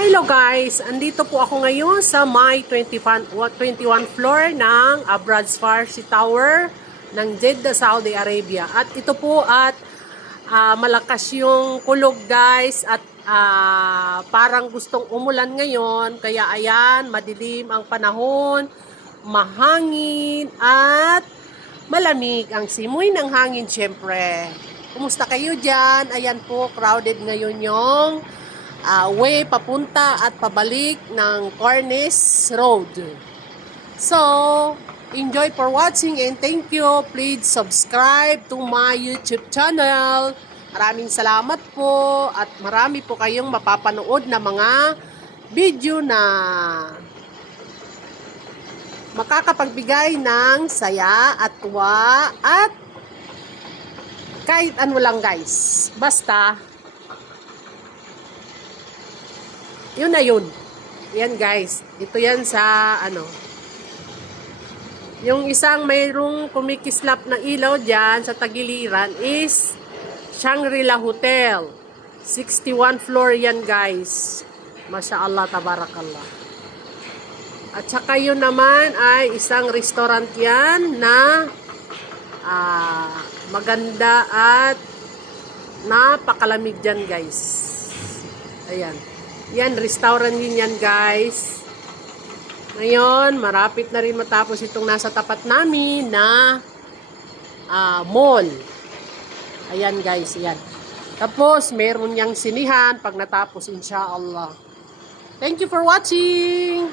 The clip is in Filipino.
Hello guys! Andito po ako ngayon sa may 21 floor ng Abrads Farsi Tower ng Jeddah, Saudi Arabia. At ito po at malakas yung kulog guys at parang gustong umulan ngayon. Kaya ayan, madilim ang panahon, mahangin at malamig ang simoy ng hangin syempre. Kumusta kayo dyan? Ayan po, crowded ngayon yung way papunta at pabalik ng Cornice Road. So, enjoy for watching and thank you. Please subscribe to my YouTube channel. Maraming salamat po at marami po kayong mapapanood na mga video na makakapagbigay ng saya at tuwa at kahit ano lang guys. Basta yun na yun. Yan guys. Ito yan sa yung isang mayroong kumikislap na ilaw dyan sa tagiliran is Shangri-La Hotel. 61 floor yan guys. Masya Allah, tabarakallah. At saka yun naman ay isang restaurant yan na maganda at napakalamig dyan guys. Ayan. Yan, restaurant din yan guys. Ngayon, marapit na rin matapos itong nasa tapat namin na mall. Ayan guys, yan. Tapos, meron niyang sinihan pag natapos, inshallah. Thank you for watching!